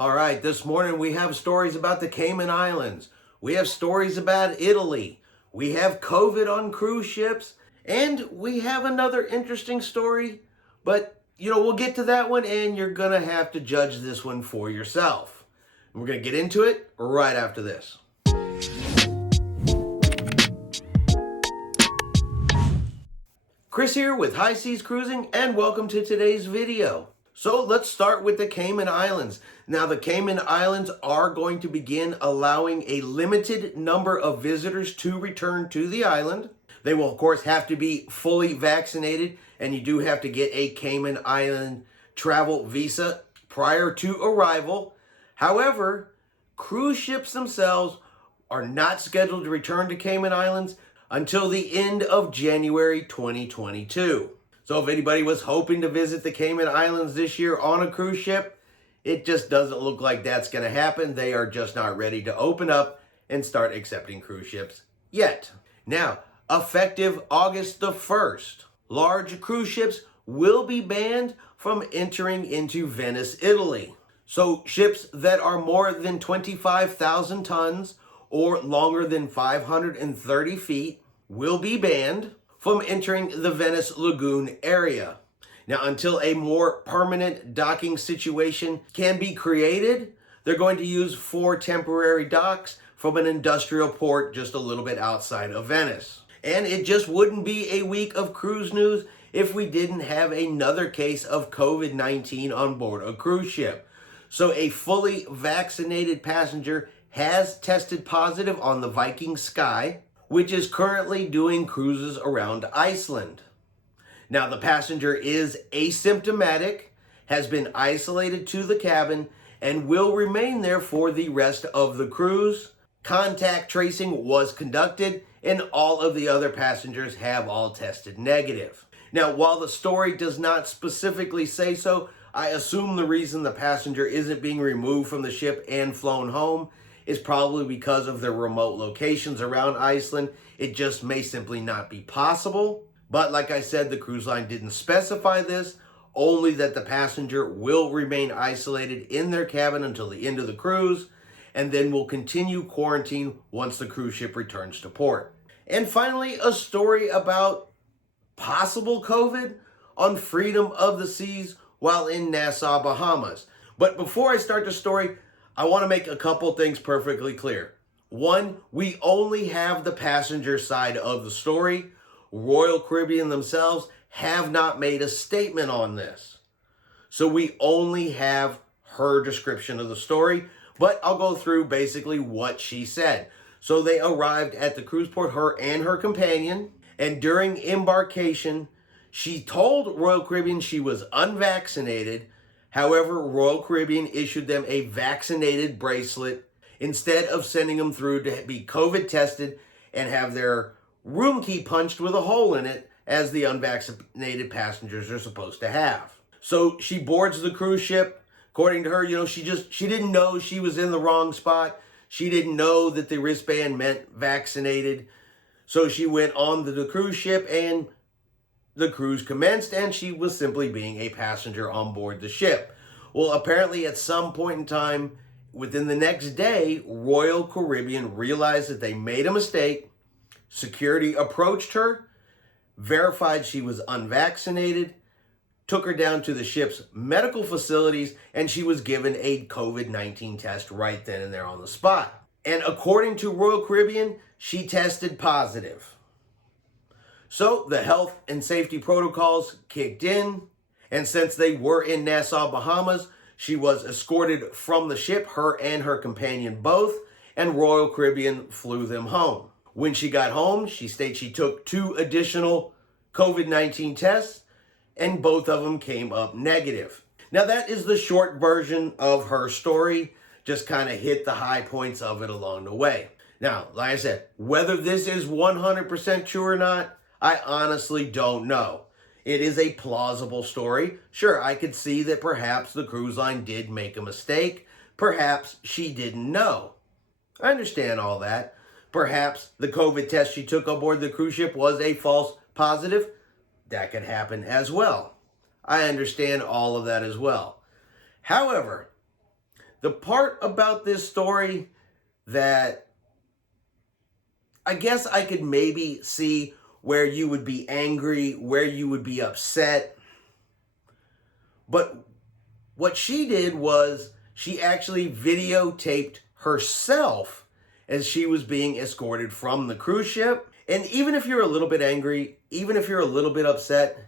All right, this morning we have stories about the Cayman Islands. We have stories about Italy. We have COVID on cruise ships. And we have another interesting story. But, we'll get to that one and you're going to have to judge this one for yourself. And we're going to get into it right after this. Chris here with High Seas Cruising and welcome to today's video. So let's start with the Cayman Islands. Now the Cayman Islands are going to begin allowing a limited number of visitors to return to the island. They will of course have to be fully vaccinated and you do have to get a Cayman Island travel visa prior to arrival. However, cruise ships themselves are not scheduled to return to Cayman Islands until the end of January 2022. So if anybody was hoping to visit the Cayman Islands this year on a cruise ship, it just doesn't look like that's going to happen. They are just not ready to open up and start accepting cruise ships yet. Now, effective August the 1st, large cruise ships will be banned from entering into Venice, Italy. So ships that are more than 25,000 tons or longer than 530 feet will be banned from entering the Venice Lagoon area. Now, until a more permanent docking situation can be created, they're going to use 4 temporary docks from an industrial port just a little bit outside of Venice. And it just wouldn't be a week of cruise news if we didn't have another case of COVID-19 on board a cruise ship. So a fully vaccinated passenger has tested positive on the Viking Sky, which is currently doing cruises around Iceland. Now, the passenger is asymptomatic, has been isolated to the cabin, and will remain there for the rest of the cruise. Contact tracing was conducted, and all of the other passengers have all tested negative. Now, while the story does not specifically say so, I assume the reason the passenger isn't being removed from the ship and flown home is probably because of their remote locations around Iceland. It just may simply not be possible. But like I said, the cruise line didn't specify this, only that the passenger will remain isolated in their cabin until the end of the cruise, and then will continue quarantine once the cruise ship returns to port. And finally, a story about possible COVID on Freedom of the Seas while in Nassau, Bahamas. But before I start the story, I want to make a couple things perfectly clear. One, we only have the passenger side of the story. Royal Caribbean themselves have not made a statement on this. So we only have her description of the story, but I'll go through basically what she said. So they arrived at the cruise port, her and her companion, and during embarkation, she told Royal Caribbean she was unvaccinated. However, Royal Caribbean issued them a vaccinated bracelet instead of sending them through to be COVID tested and have their room key punched with a hole in it as the unvaccinated passengers are supposed to have. So she boards the cruise ship. According to her, she didn't know she was in the wrong spot. She didn't know that the wristband meant vaccinated. So she went on the cruise ship and the cruise commenced, and she was simply being a passenger on board the ship. Well, apparently at some point in time within the next day, Royal Caribbean realized that they made a mistake. Security approached her, verified she was unvaccinated, took her down to the ship's medical facilities, and she was given a COVID-19 test right then and there on the spot. And according to Royal Caribbean, she tested positive. So the health and safety protocols kicked in, and since they were in Nassau, Bahamas, she was escorted from the ship, her and her companion both, and Royal Caribbean flew them home. When she got home, she stated she took 2 additional COVID-19 tests, and both of them came up negative. Now that is the short version of her story, just kind of hit the high points of it along the way. Now, like I said, whether this is 100% true or not, I honestly don't know. It is a plausible story. Sure, I could see that perhaps the cruise line did make a mistake. Perhaps she didn't know. I understand all that. Perhaps the COVID test she took aboard the cruise ship was a false positive. That could happen as well. I understand all of that as well. However, The part about this story that I guess I could maybe see where you would be angry, where you would be upset. But what she did was she actually videotaped herself as she was being escorted from the cruise ship. And even if you're a little bit angry, even if you're a little bit upset,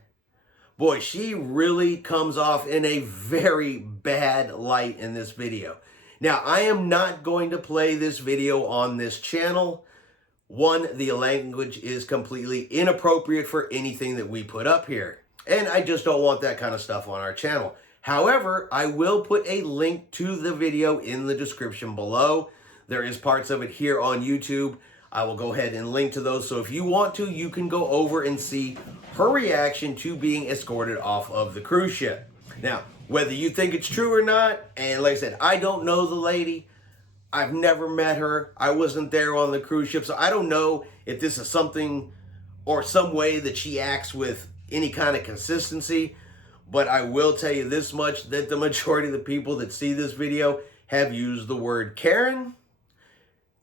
boy, she really comes off in a very bad light in this video. Now, I am not going to play this video on this channel. One, the language is completely inappropriate for anything that we put up here. And I just don't want that kind of stuff on our channel. However, I will put a link to the video in the description below. There is parts of it here on YouTube. I will go ahead and link to those. So if you want to, you can go over and see her reaction to being escorted off of the cruise ship. Now, whether you think it's true or not, and like I said, I don't know the lady. I've never met her. I wasn't there on the cruise ship, so I don't know if this is something or some way that she acts with any kind of consistency. But I will tell you this much, that the majority of the people that see this video have used the word Karen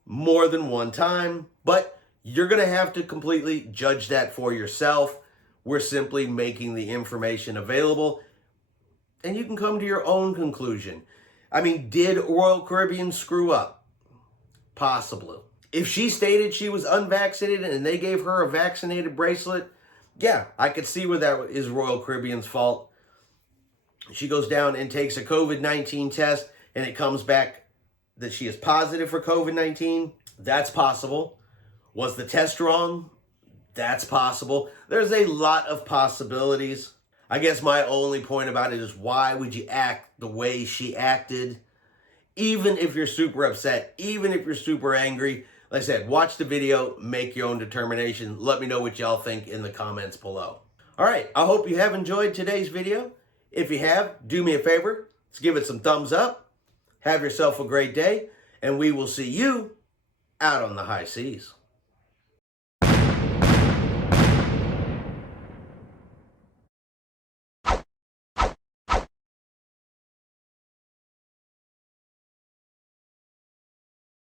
more than one time. But you're going to have to completely judge that for yourself. We're simply making the information available, and you can come to your own conclusion. I mean, did Royal Caribbean screw up? Possibly. If she stated she was unvaccinated and they gave her a vaccinated bracelet, yeah, I could see where that is Royal Caribbean's fault. She goes down and takes a COVID-19 test and it comes back that she is positive for COVID-19. That's possible. Was the test wrong? That's possible. There's a lot of possibilities. I guess my only point about it is, why would you act the way she acted? Even if you're super upset, even if you're super angry, like I said, watch the video, make your own determination. Let me know what y'all think in the comments below. All right, I hope you have enjoyed today's video. If you have, do me a favor, let's give it some thumbs up. Have yourself a great day, and we will see you out on the high seas.